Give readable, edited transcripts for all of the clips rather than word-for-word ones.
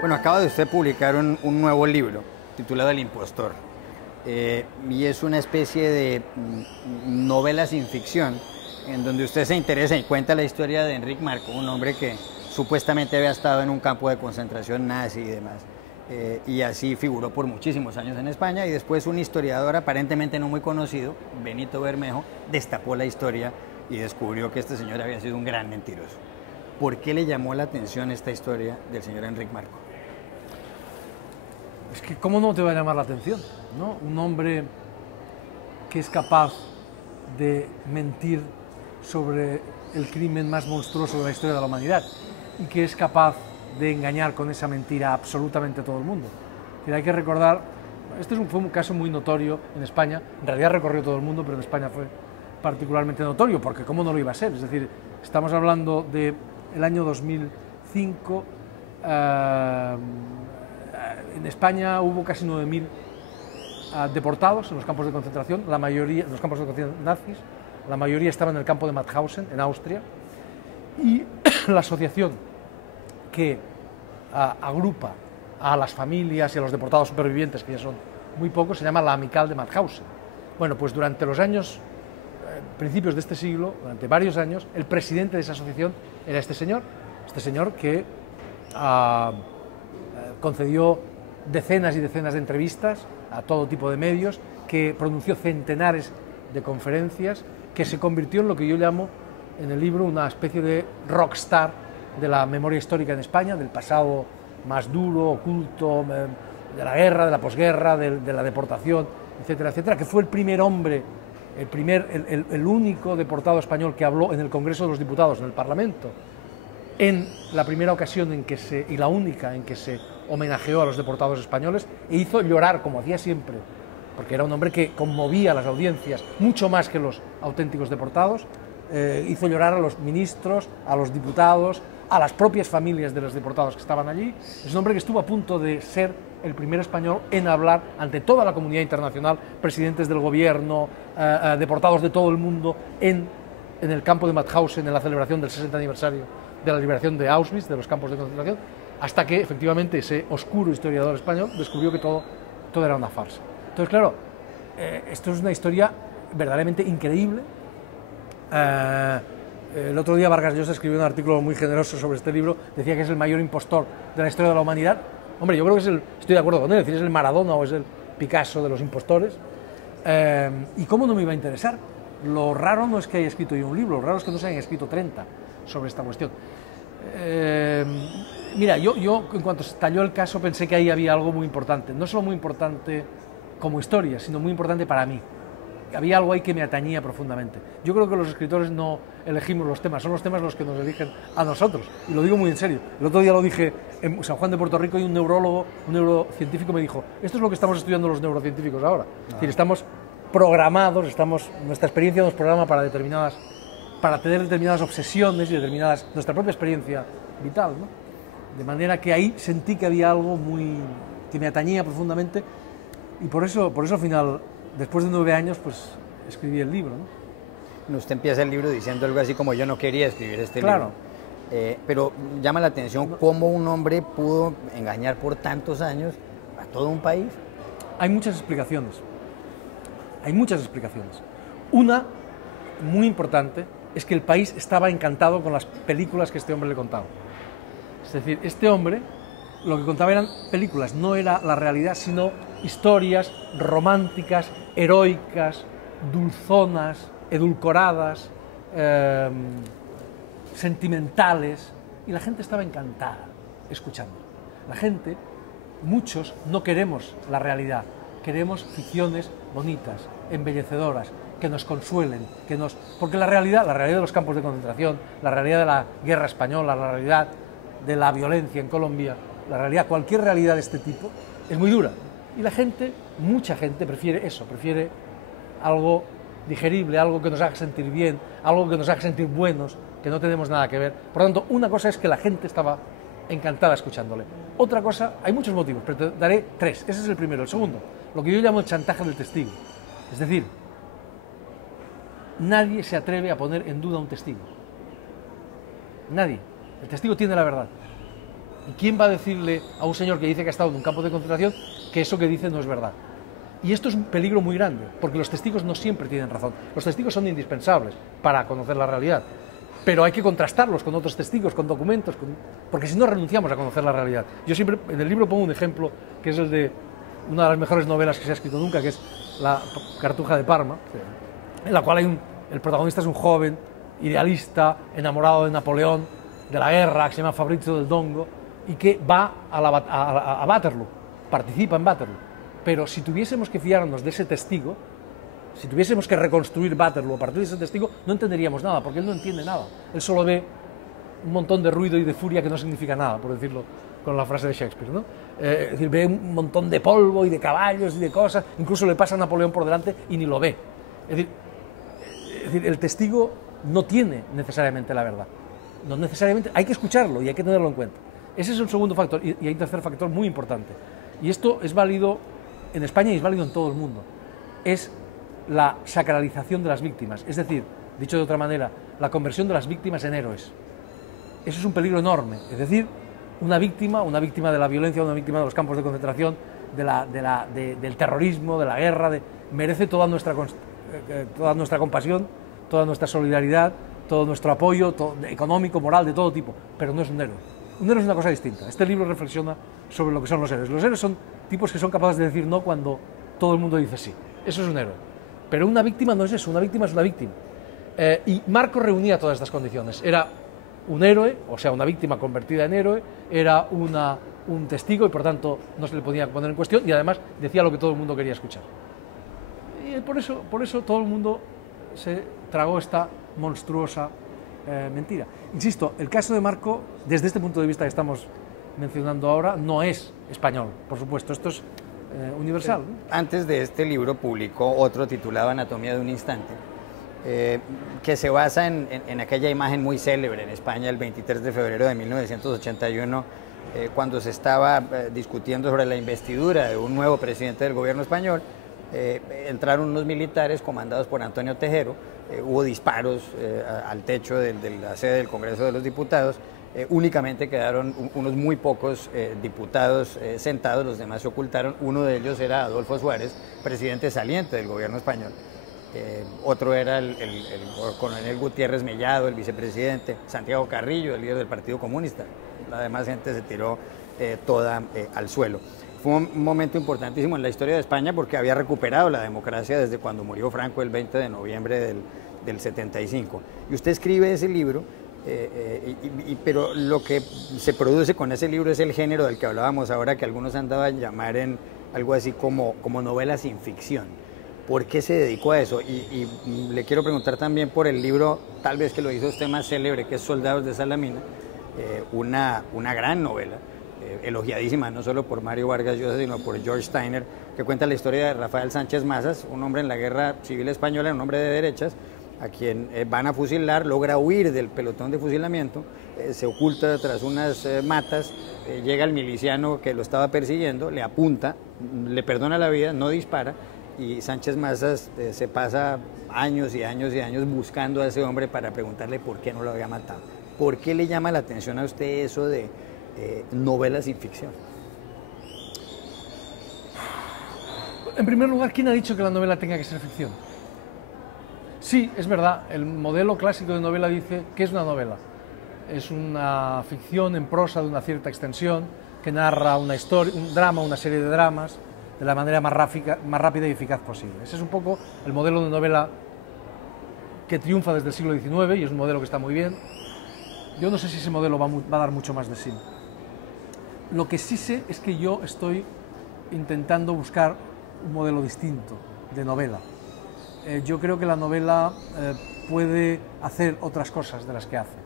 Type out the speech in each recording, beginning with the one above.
Bueno, acaba de usted publicar un nuevo libro titulado El Impostor. Y es una especie de novela sin ficción en donde usted se interesa y cuenta la historia de Enric Marco, un hombre que supuestamente había estado en un campo de concentración nazi y demás. Y así figuró por muchísimos años en España, y después un historiador aparentemente no muy conocido, Benito Bermejo, destapó la historia y descubrió que este señor había sido un gran mentiroso. ¿Por qué le llamó la atención esta historia del señor Enric Marco? Es que ¿cómo no te va a llamar la atención, ¿no? Un hombre que es capaz de mentir sobre el crimen más monstruoso de la historia de la humanidad y que es capaz de engañar con esa mentira absolutamente a todo el mundo. Pero hay que recordar, este fue un caso muy notorio en España, en realidad recorrió todo el mundo, pero en España fue particularmente notorio, porque ¿cómo no lo iba a ser? Es decir, estamos hablando del año 2005, en España hubo casi 9.000 deportados en los campos de concentración, la mayoría en los campos de concentración nazis, la mayoría estaba en el campo de Mauthausen, en Austria, y la asociación que agrupa a las familias y a los deportados supervivientes, que ya son muy pocos, se llama la Amical de Mauthausen. Bueno, pues durante los años, principios de este siglo, durante varios años, el presidente de esa asociación era este señor que concedió decenas y decenas de entrevistas a todo tipo de medios, que pronunció centenares de conferencias, que se convirtió en lo que yo llamo en el libro una especie de rockstar de la memoria histórica en España, del pasado más duro, oculto, de la guerra, de la posguerra, de la deportación, etcétera, etcétera, que fue el primer hombre, el único deportado español que habló en el Congreso de los Diputados, en el Parlamento, en la primera ocasión y la única en que se homenajeó a los deportados españoles, e hizo llorar, como hacía siempre, porque era un hombre que conmovía a las audiencias mucho más que los auténticos deportados. Hizo llorar a los ministros, a los diputados, a las propias familias de los deportados que estaban allí. Es un hombre que estuvo a punto de ser el primer español en hablar ante toda la comunidad internacional, presidentes del gobierno, deportados de todo el mundo, en el campo de Mauthausen, en la celebración del 60 aniversario de la liberación de Auschwitz, de los campos de concentración, hasta que efectivamente ese oscuro historiador español descubrió que todo era una farsa. Entonces, claro, esto es una historia verdaderamente increíble. El otro día Vargas Llosa escribió un artículo muy generoso sobre este libro, decía que es el mayor impostor de la historia de la humanidad. Hombre, yo creo que estoy de acuerdo con él, es decir, es el Maradona o es el Picasso de los impostores. ¿Y cómo no me iba a interesar? Lo raro no es que haya escrito yo un libro, lo raro es que no se hayan escrito 30 sobre esta cuestión. Mira, yo en cuanto estalló el caso pensé que ahí había algo muy importante, no solo muy importante como historia, sino muy importante para mí. Había algo ahí que me atañía profundamente. Yo creo que los escritores no elegimos los temas, son los temas los que nos eligen a nosotros, y lo digo muy en serio. El otro día lo dije en San Juan de Puerto Rico, y un neurólogo, un neurocientífico me dijo: esto es lo que estamos estudiando los neurocientíficos ahora. Es decir, estamos programados, nuestra experiencia nos programa para tener determinadas obsesiones y nuestra propia experiencia vital, ¿no? De manera que ahí sentí que había algo que me atañía profundamente, y por eso al final, después de 9 años, pues escribí el libro, ¿no? Usted empieza el libro diciendo algo así como: yo no quería escribir este libro. Pero llama la atención cómo un hombre pudo engañar por tantos años a todo un país. Hay muchas explicaciones. Una, muy importante, es que el país estaba encantado con las películas que este hombre le contaba. Es decir, este hombre lo que contaba eran películas, no era la realidad, sino historias románticas, heroicas, dulzonas, edulcoradas, sentimentales, y la gente estaba encantada escuchando. La gente, muchos, no queremos la realidad, queremos ficciones bonitas, embellecedoras, que nos consuelen, porque la realidad de los campos de concentración, la realidad de la guerra española, la realidad de la violencia en Colombia, la realidad, cualquier realidad de este tipo, es muy dura. Y la gente, mucha gente, prefiere eso, prefiere algo digerible, algo que nos haga sentir bien, algo que nos haga sentir buenos, que no tenemos nada que ver. Por lo tanto, una cosa es que la gente estaba encantada escuchándole. Otra cosa, hay muchos motivos, pero te daré 3. Ese es el primero. El segundo, lo que yo llamo el chantaje del testigo. Es decir, nadie se atreve a poner en duda a un testigo. Nadie. El testigo tiene la verdad. ¿Y quién va a decirle a un señor que dice que ha estado en un campo de concentración que eso que dice no es verdad? Y esto es un peligro muy grande, porque los testigos no siempre tienen razón. Los testigos son indispensables para conocer la realidad, pero hay que contrastarlos con otros testigos, con documentos, porque si no renunciamos a conocer la realidad. Yo siempre en el libro pongo un ejemplo que es el de una de las mejores novelas que se ha escrito nunca, que es La Cartuja de Parma, en la cual el protagonista es un joven idealista, enamorado de Napoleón, de la guerra, que se llama Fabrizio del Dongo, y que va a Waterloo, participa en Waterloo. Pero si tuviésemos que fiarnos de ese testigo, si tuviésemos que reconstruir Waterloo a partir de ese testigo, no entenderíamos nada, porque él no entiende nada. Él solo ve un montón de ruido y de furia que no significa nada, por decirlo con la frase de Shakespeare, ¿no? Es decir, ve un montón de polvo y de caballos y de cosas, incluso le pasa a Napoleón por delante y ni lo ve. Es decir, el testigo no tiene necesariamente la verdad. No necesariamente, hay que escucharlo y hay que tenerlo en cuenta. Ese es el segundo factor, y hay un tercer factor muy importante. Y esto es válido en España y es válido en todo el mundo. Es la sacralización de las víctimas, es decir, dicho de otra manera, la conversión de las víctimas en héroes. Eso es un peligro enorme, es decir, una víctima de la violencia, una víctima de los campos de concentración, del terrorismo, de la guerra, merece toda nuestra compasión, toda nuestra solidaridad, todo nuestro apoyo económico, moral, de todo tipo, pero no es un héroe. Un héroe es una cosa distinta. Este libro reflexiona sobre lo que son los héroes. Los héroes son tipos que son capaces de decir no cuando todo el mundo dice sí. Eso es un héroe. Pero una víctima no es eso, una víctima es una víctima. Y Marco reunía todas estas condiciones. Era un héroe, o sea, una víctima convertida en héroe, era un testigo y por tanto no se le podía poner en cuestión y además decía lo que todo el mundo quería escuchar. Y por eso todo el mundo se tragó esta monstruosa mentira. Insisto, el caso de Marco, desde este punto de vista que estamos mencionando ahora, no es español, por supuesto, esto es universal. Antes de este libro publicó otro titulado Anatomía de un instante, que se basa en aquella imagen muy célebre en España el 23 de febrero de 1981, cuando se estaba discutiendo sobre la investidura de un nuevo presidente del gobierno español. Entraron unos militares comandados por Antonio Tejero, hubo disparos al techo de la sede del Congreso de los Diputados, únicamente quedaron unos muy pocos diputados sentados, los demás se ocultaron. Uno de ellos era Adolfo Suárez, presidente saliente del gobierno español. Otro era el coronel Gutiérrez Mellado, el vicepresidente, Santiago Carrillo, el líder del Partido Comunista. La demás gente se tiró toda al suelo. Fue un momento importantísimo en la historia de España porque había recuperado la democracia desde cuando murió Franco el 20 de noviembre del 75. Y usted escribe ese libro, pero lo que se produce con ese libro es el género del que hablábamos ahora, que algunos han dado a llamar en algo así como novela sin ficción. ¿Por qué se dedicó a eso? Y le quiero preguntar también por el libro, tal vez que lo hizo usted más célebre, que es Soldados de Salamina, una gran novela, elogiadísima no solo por Mario Vargas Llosa, sino por George Steiner, que cuenta la historia de Rafael Sánchez Mazas, un hombre en la Guerra Civil Española, un hombre de derechas, a quien van a fusilar, logra huir del pelotón de fusilamiento, se oculta tras unas matas, llega el miliciano que lo estaba persiguiendo, le apunta, le perdona la vida, no dispara, y Sánchez Mazas se pasa años y años y años buscando a ese hombre para preguntarle por qué no lo había matado. ¿Por qué le llama la atención a usted eso de novelas sin ficción? En primer lugar, ¿quién ha dicho que la novela tenga que ser ficción? Sí, es verdad, el modelo clásico de novela dice que es una novela. Es una ficción en prosa de una cierta extensión que narra una historia, un drama, una serie de dramas, de la manera más rápida y eficaz posible. Ese es un poco el modelo de novela que triunfa desde el siglo XIX y es un modelo que está muy bien. Yo no sé si ese modelo va a dar mucho más de sí. Lo que sí sé es que yo estoy intentando buscar un modelo distinto de novela. Yo creo que la novela puede hacer otras cosas de las que hace.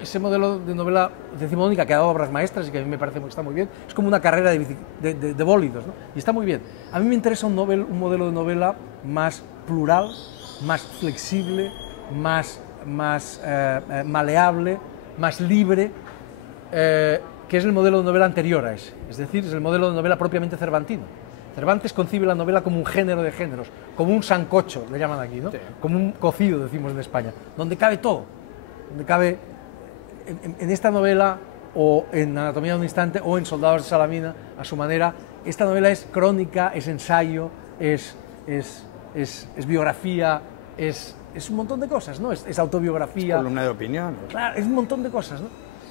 Ese modelo de novela decimonónica que ha dado obras maestras y que a mí me parece que está muy bien, es como una carrera de bólidos, ¿no? Y está muy bien. A mí me interesa un modelo de novela más plural, más flexible, más maleable, más libre, que es el modelo de novela anterior a ese. Es decir, es el modelo de novela propiamente cervantino. Cervantes concibe la novela como un género de géneros, como un sancocho, le llaman aquí, ¿no? Sí. Como un cocido, decimos en España, donde cabe todo. donde cabe en esta novela, o en Anatomía de un instante, o en Soldados de Salamina, a su manera. Esta novela es crónica, es ensayo, es biografía, es un montón de cosas, ¿no? Es autobiografía. Es columna de opinión. Claro, es un montón de cosas, ¿no?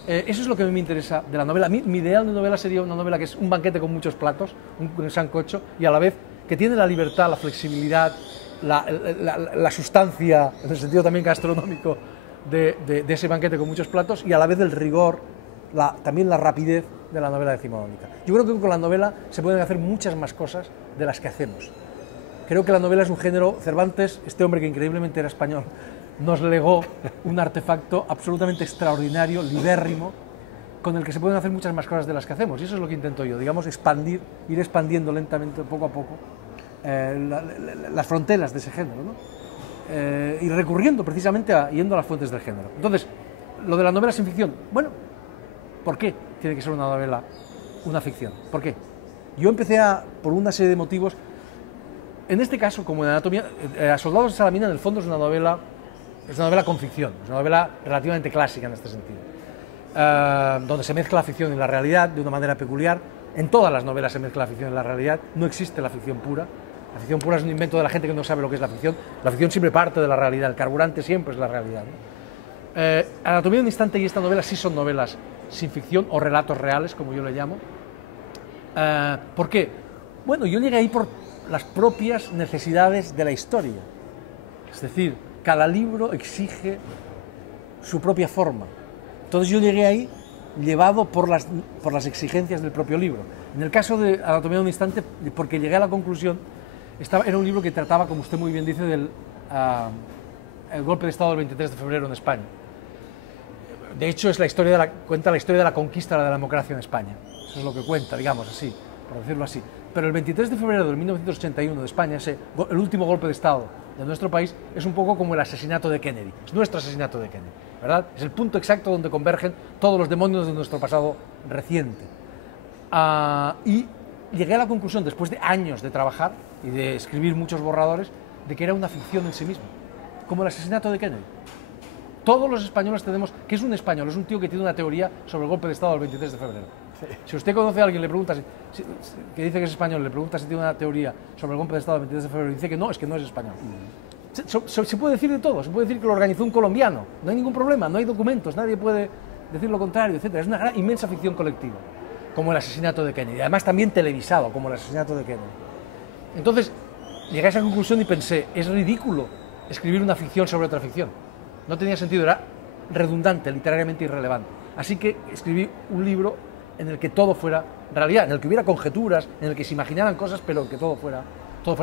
Eso es lo que a mí me interesa de la novela. Mi ideal de novela sería una novela que es un banquete con muchos platos, un sancocho, y a la vez que tiene la libertad, la flexibilidad, la sustancia, en el sentido también gastronómico, de ese banquete con muchos platos, y a la vez el rigor, también la rapidez de la novela decimonónica. Yo creo que con la novela se pueden hacer muchas más cosas de las que hacemos. Creo que la novela es un género. Cervantes, este hombre que increíblemente era español, nos legó un artefacto absolutamente extraordinario, libérrimo, con el que se pueden hacer muchas más cosas de las que hacemos. Y eso es lo que intento yo, digamos, ir expandiendo lentamente, poco a poco, las fronteras de ese género, ¿no? Y recurriendo precisamente yendo a las fuentes del género. Entonces, lo de la novela sin ficción, bueno, ¿por qué tiene que ser una novela una ficción? ¿Por qué? Yo empecé por una serie de motivos. En este caso, como en Anatomía, Soldados de Salamina, en el fondo es una novela con ficción, es una novela relativamente clásica en este sentido, donde se mezcla la ficción y la realidad de una manera peculiar. En todas las novelas se mezcla la ficción y la realidad, no existe la ficción pura. La ficción pura es un invento de la gente que no sabe lo que es la ficción. La ficción siempre parte de la realidad, el carburante siempre es la realidad, ¿no? Anatomía de un instante y esta novela sí son novelas sin ficción o relatos reales, como yo le llamo. ¿Por qué? Bueno, yo llegué ahí por las propias necesidades de la historia. Es decir, cada libro exige su propia forma. Entonces yo llegué ahí llevado por las exigencias del propio libro. En el caso de Anatomía de un instante, porque llegué a la conclusión, era un libro que trataba, como usted muy bien dice, del el golpe de Estado del 23 de febrero en España. De hecho, cuenta la historia de la conquista de la democracia en España. Eso es lo que cuenta, digamos así, por decirlo así. Pero el 23 de febrero de 1981 de España, el último golpe de Estado de nuestro país, es un poco como el asesinato de Kennedy. Es nuestro asesinato de Kennedy, ¿verdad? Es el punto exacto donde convergen todos los demonios de nuestro pasado reciente. Y llegué a la conclusión, después de años de trabajar y de escribir muchos borradores, de que era una ficción en sí mismo, como el asesinato de Kennedy. Todos los españoles tenemos... ¿Qué es un español? Es un tío que tiene una teoría sobre el golpe de Estado del 23 de febrero. Sí. Si usted conoce a alguien, le pregunta que dice que es español, le pregunta si tiene una teoría sobre el golpe de Estado del 23 de febrero y dice que no, es español. Se puede decir de todo, se puede decir que lo organizó un colombiano, no hay ningún problema, no hay documentos, nadie puede decir lo contrario, etc. Es una gran, inmensa ficción colectiva, como el asesinato de Kennedy, además también televisado, como el asesinato de Kennedy. Entonces, llegué a esa conclusión y pensé, es ridículo escribir una ficción sobre otra ficción. No tenía sentido, era redundante, literariamente irrelevante. Así que escribí un libro en el que todo fuera realidad, en el que hubiera conjeturas, en el que se imaginaran cosas, pero que todo fuera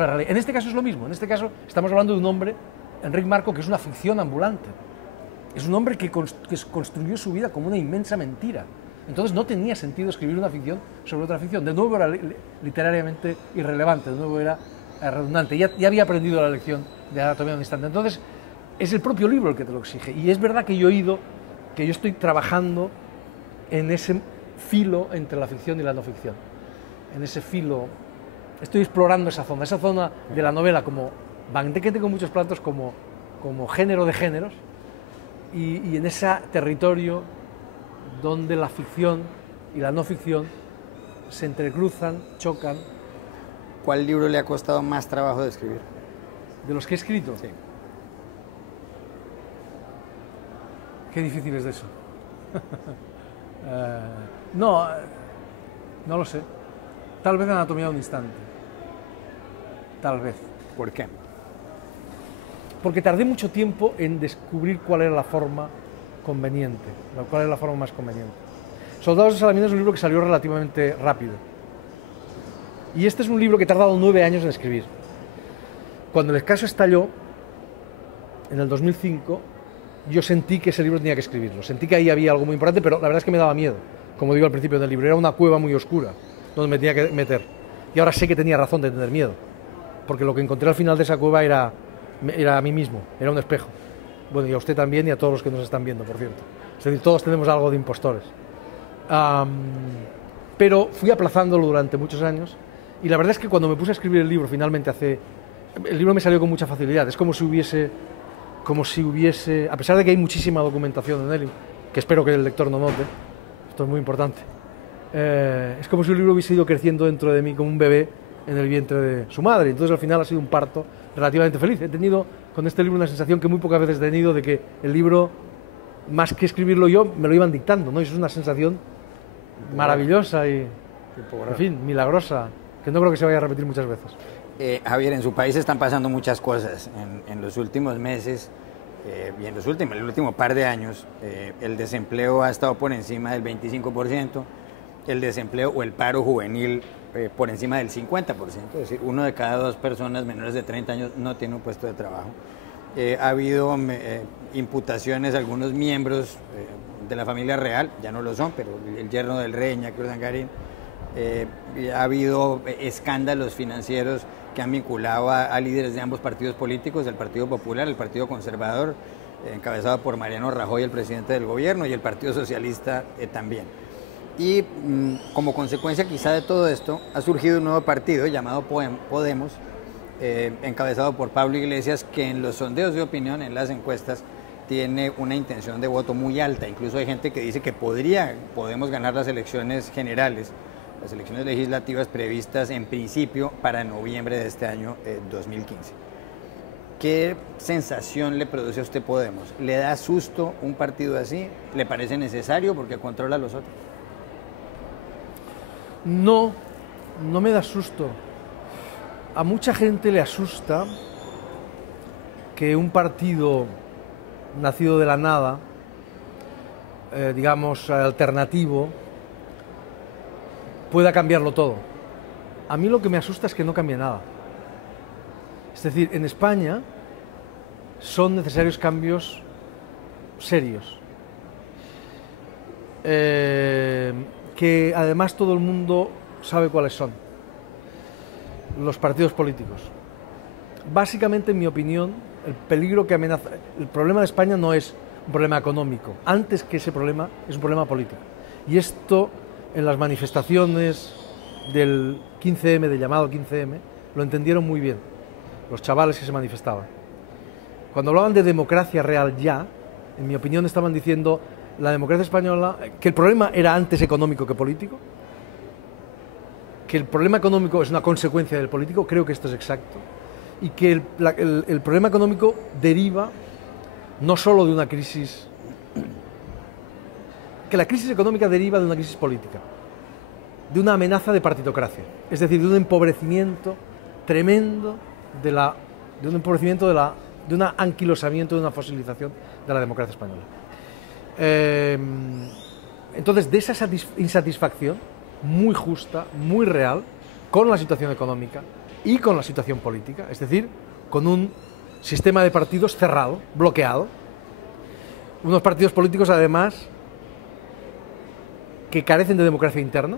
realidad. En este caso es lo mismo. En este caso estamos hablando de un hombre, Enric Marco, que es una ficción ambulante. Es un hombre que construyó su vida como una inmensa mentira. Entonces no tenía sentido escribir una ficción sobre otra ficción. De nuevo era literariamente irrelevante, de nuevo era redundante. Ya había aprendido la lección de Anatomía de un instante. Entonces es el propio libro el que te lo exige. Y es verdad que yo estoy trabajando en ese filo entre la ficción y la no ficción. En ese filo, estoy explorando esa zona de la novela como banquete con muchos platos, como género de géneros, y en ese territorio donde la ficción y la no ficción se entrecruzan, chocan. ¿Cuál libro le ha costado más trabajo de escribir? ¿De los que he escrito? Sí. Qué difícil es eso. No lo sé. Tal vez Anatomía de un instante. Tal vez. ¿Por qué? Porque tardé mucho tiempo en descubrir cuál era la forma conveniente, cuál era la forma más conveniente. Soldados de Salamina es un libro que salió relativamente rápido. Y este es un libro que he tardado 9 años en escribir. Cuando el caso estalló, en el 2005, yo sentí que ese libro tenía que escribirlo. Sentí que ahí había algo muy importante, pero la verdad es que me daba miedo. Como digo al principio del libro, era una cueva muy oscura donde me tenía que meter. Y ahora sé que tenía razón de tener miedo, porque lo que encontré al final de esa cueva era a mí mismo, era un espejo. Bueno, y a usted también y a todos los que nos están viendo, por cierto. Es decir, todos tenemos algo de impostores. Pero fui aplazándolo durante muchos años, y la verdad es que cuando me puse a escribir el libro, finalmente el libro me salió con mucha facilidad. Es como si hubiese como si hubiese, a pesar de que hay muchísima documentación en él, que espero que el lector no note, esto es muy importante, es como si el libro hubiese ido creciendo dentro de mí como un bebé en el vientre de su madre. Entonces al final ha sido un parto relativamente feliz. He tenido con este libro una sensación que muy pocas veces he tenido, de que el libro, más que escribirlo yo, me lo iban dictando, ¿no? Y eso es una sensación maravillosa y, en fin, milagrosa, que no creo que se vaya a repetir muchas veces. Javier, en su país están pasando muchas cosas. En los últimos meses y en el último par de años, el desempleo ha estado por encima del 25%, el desempleo o el paro juvenil por encima del 50%, es decir, 1 de cada 2 personas menores de 30 años no tiene un puesto de trabajo. Ha habido imputaciones a algunos miembros de la familia real, ya no lo son, pero el yerno del rey, Iñaki Urdangarín. Ha habido escándalos financieros que han vinculado a líderes de ambos partidos políticos, el Partido Popular, el Partido Conservador, encabezado por Mariano Rajoy, el presidente del gobierno, y el Partido Socialista también. Y como consecuencia quizá de todo esto, ha surgido un nuevo partido llamado Podemos, encabezado por Pablo Iglesias, que en los sondeos de opinión, en las encuestas, tiene una intención de voto muy alta. Incluso hay gente que dice que podemos ganar las elecciones generales, las elecciones legislativas previstas en principio para noviembre de este año 2015. ¿Qué sensación le produce a usted Podemos? ¿Le da susto un partido así? ¿Le parece necesario porque controla a los otros? No, no me da susto. A mucha gente le asusta que un partido nacido de la nada, digamos, alternativo, pueda cambiarlo todo. A mí lo que me asusta es que no cambie nada. Es decir, en España son necesarios cambios serios, que además todo el mundo sabe cuáles son. Los partidos políticos. Básicamente, en mi opinión, el peligro que amenaza, el problema de España no es un problema económico. Antes que ese problema, es un problema político. Y esto, en las manifestaciones del 15M, del llamado 15M, lo entendieron muy bien los chavales que se manifestaban. Cuando hablaban de democracia real ya, en mi opinión estaban diciendo la democracia española, que el problema era antes económico que político, que el problema económico es una consecuencia del político, creo que esto es exacto, y que el problema económico deriva no solo de una crisis, que la crisis económica deriva de una crisis política, de una amenaza de partitocracia, es decir, de un empobrecimiento tremendo, de un anquilosamiento, de una fosilización de la democracia española. Entonces, de esa insatisfacción muy justa, muy real, con la situación económica y con la situación política, es decir, con un sistema de partidos cerrado, bloqueado, unos partidos políticos además que carecen de democracia interna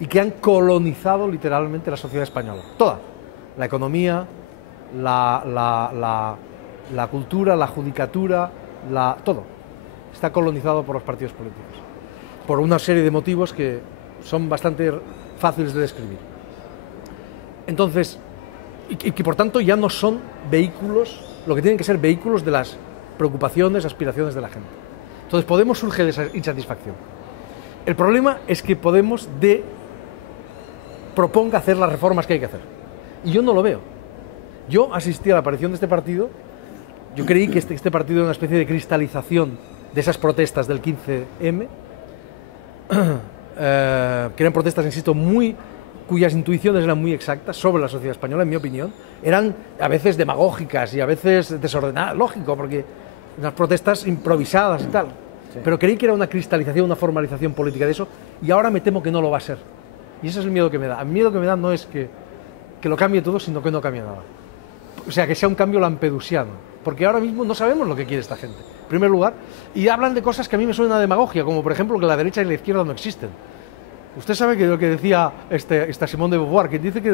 y que han colonizado literalmente la sociedad española, toda, la economía, la cultura, la judicatura, todo está colonizado por los partidos políticos, por una serie de motivos que son bastante fáciles de describir. Entonces, y que por tanto ya no son vehículos, lo que tienen que ser vehículos de las preocupaciones, aspiraciones de la gente. Entonces, Podemos surge de esa insatisfacción. El problema es que Podemos proponga hacer las reformas que hay que hacer. Y yo no lo veo. Yo asistí a la aparición de este partido, yo creí que este partido era una especie de cristalización de esas protestas del 15M, que eran protestas, insisto, cuyas intuiciones eran muy exactas sobre la sociedad española, en mi opinión. Eran a veces demagógicas y a veces desordenadas, lógico, porque unas protestas improvisadas y tal. Sí. Pero creí que era una cristalización, una formalización política de eso, y ahora me temo que no lo va a ser. Y ese es el miedo que me da. El miedo que me da no es que lo cambie todo, sino que no cambie nada. O sea, que sea un cambio lampedusiano. Porque ahora mismo no sabemos lo que quiere esta gente, en primer lugar, y hablan de cosas que a mí me suenan a demagogia, como por ejemplo que la derecha y la izquierda no existen. Usted sabe que lo que decía esta Simone de Beauvoir, quien dice que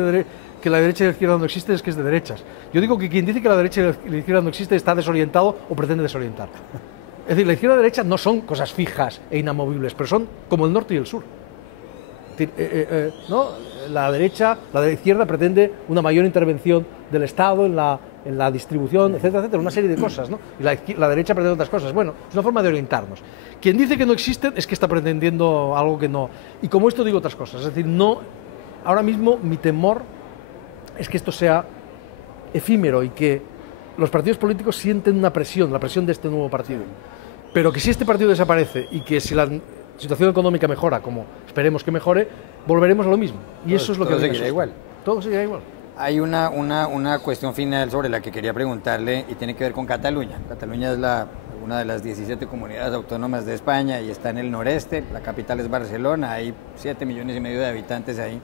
la derecha y la izquierda no existen es que es de derechas. Yo digo que quien dice que la derecha y la izquierda no existen está desorientado o pretende desorientar. Es decir, la izquierda y la derecha no son cosas fijas e inamovibles, pero son como el norte y el sur. ¿No? La izquierda pretende una mayor intervención del Estado en en la distribución, etcétera, etcétera, una serie de cosas, ¿no? Y la derecha pretende otras cosas. Bueno, es una forma de orientarnos. Quien dice que no existen es que está pretendiendo algo que no. Y como esto digo otras cosas, es decir, no, ahora mismo mi temor es que esto sea efímero y que los partidos políticos sienten una presión, la presión de este nuevo partido. Pero que si este partido desaparece y que si la situación económica mejora, como esperemos que mejore, volveremos a lo mismo. Y eso es lo que todo seguirá igual. Todo seguirá igual. Hay una cuestión final sobre la que quería preguntarle y tiene que ver con Cataluña. Cataluña es una de las 17 comunidades autónomas de España y está en el noreste. La capital es Barcelona, hay 7,5 millones de habitantes ahí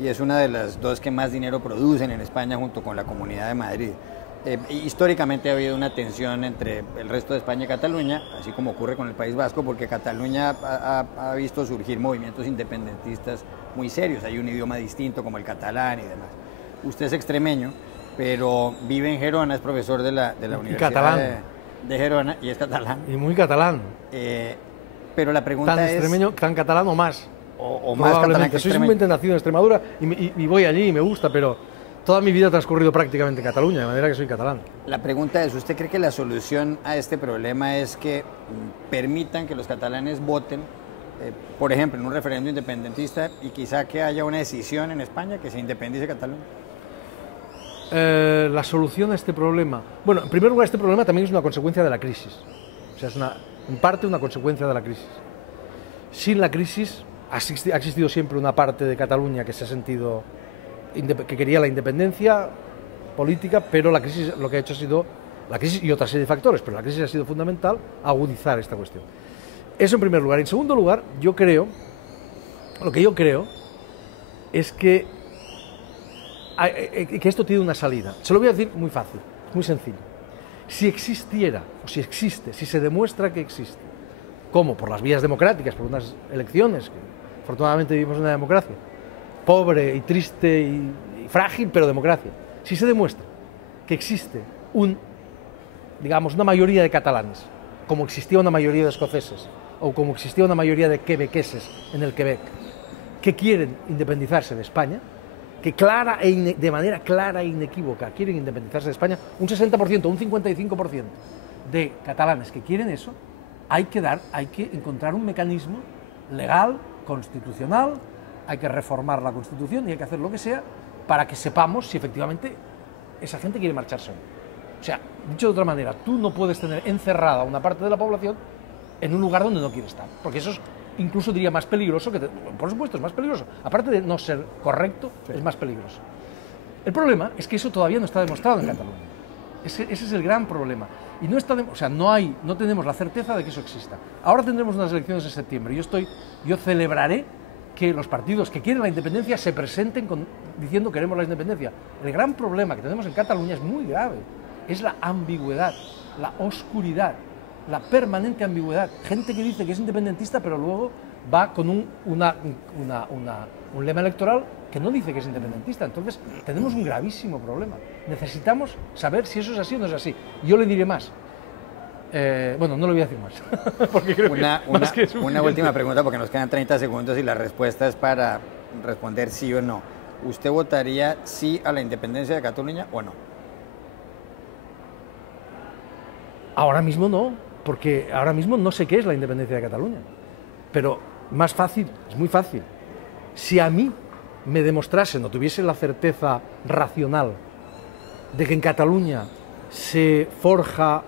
y es una de las dos que más dinero producen en España junto con la Comunidad de Madrid. Históricamente ha habido una tensión entre el resto de España y Cataluña, así como ocurre con el País Vasco, porque Cataluña ha visto surgir movimientos independentistas muy serios. Hay un idioma distinto como el catalán y demás. Usted es extremeño, pero vive en Gerona, es profesor de la Universidad de Gerona y es catalán. Y muy catalán. Pero la pregunta tan es... extremeño, tan catalán o más. O más catalán que soy extremeño. simplemente nacido en Extremadura y voy allí y me gusta, pero toda mi vida ha transcurrido prácticamente en Cataluña, de manera que soy catalán. La pregunta es, ¿usted cree que la solución a este problema es que permitan que los catalanes voten, por ejemplo, en un referéndum independentista y quizá que haya una decisión en España que se independice Cataluña? La solución a este problema... Bueno, en primer lugar, este problema también es una consecuencia de la crisis. O sea, es en parte una consecuencia de la crisis. Sin la crisis ha existido siempre una parte de Cataluña que se ha sentido... que quería la independencia política, pero la crisis lo que ha hecho ha sido, la crisis y otra serie de factores, pero la crisis ha sido fundamental agudizar esta cuestión. Eso en primer lugar. En segundo lugar, lo que yo creo es que esto tiene una salida. Se lo voy a decir muy fácil, muy sencillo. Si existiera, o si existe, si se demuestra que existe, como por las vías democráticas, por unas elecciones, que afortunadamente vivimos en una democracia, pobre y triste y frágil, pero democracia. Si se demuestra que existe una mayoría de catalanes, como existía una mayoría de escoceses, o como existía una mayoría de quebequeses en el Quebec, que quieren independizarse de España, que de manera clara e inequívoca quieren independizarse de España, un 60%, un 55% de catalanes que quieren eso, hay que encontrar un mecanismo legal, constitucional, hay que reformar la Constitución y hay que hacer lo que sea para que sepamos si efectivamente esa gente quiere marcharse o no. O sea, dicho de otra manera, tú no puedes tener encerrada una parte de la población en un lugar donde no quiere estar, porque eso es, incluso diría, más peligroso por supuesto, es más peligroso. Aparte de no ser correcto, es más peligroso. El problema es que eso todavía no está demostrado en Cataluña. Ese es el gran problema. Y no tenemos la certeza de que eso exista. Ahora tendremos unas elecciones en septiembre. Yo celebraré que los partidos que quieren la independencia se presenten diciendo queremos la independencia. El gran problema que tenemos en Cataluña es muy grave. Es la ambigüedad, la oscuridad, la permanente ambigüedad. Gente que dice que es independentista, pero luego va con un lema electoral que no dice que es independentista. Entonces, tenemos un gravísimo problema. Necesitamos saber si eso es así o no es así. Yo le diré más. Bueno, no le voy a decir más. Porque creo una última pregunta, porque nos quedan 30 segundos y la respuesta es para responder sí o no. ¿Usted votaría sí a la independencia de Cataluña o no? Ahora mismo no, porque ahora mismo no sé qué es la independencia de Cataluña. Pero más fácil, es muy fácil. Si a mí me demostrasen o tuviese la certeza racional de que en Cataluña se forja,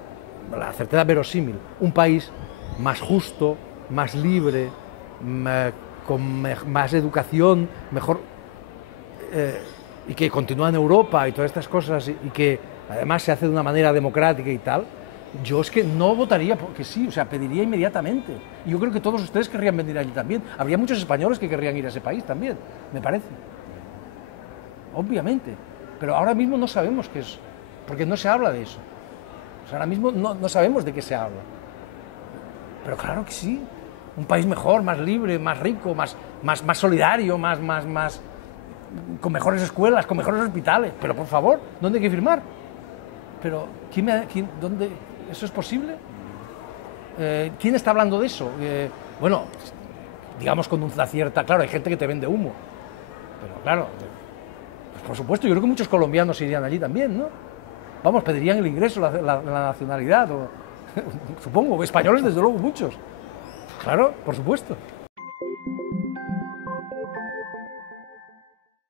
la certeza verosímil, un país más justo, más libre, con más educación, mejor, y que continúa en Europa y todas estas cosas, y que además se hace de una manera democrática y tal, yo es que no votaría porque sí, o sea, pediría inmediatamente. Y yo creo que todos ustedes querrían venir allí también. Habría muchos españoles que querrían ir a ese país también, me parece. Obviamente. Pero ahora mismo no sabemos qué es, porque no se habla de eso. O sea, ahora mismo no sabemos de qué se habla. Pero claro que sí. Un país mejor, más libre, más rico, más solidario, con mejores escuelas, con mejores hospitales. Pero por favor, ¿dónde hay que firmar? Pero, ¿dónde? ¿Eso es posible? ¿Quién está hablando de eso? Bueno, digamos con una cierta... Claro, hay gente que te vende humo. Pero claro, pues por supuesto, yo creo que muchos colombianos irían allí también, ¿no? vamos, pedirían el ingreso, la nacionalidad, supongo, españoles desde luego muchos. Claro, por supuesto.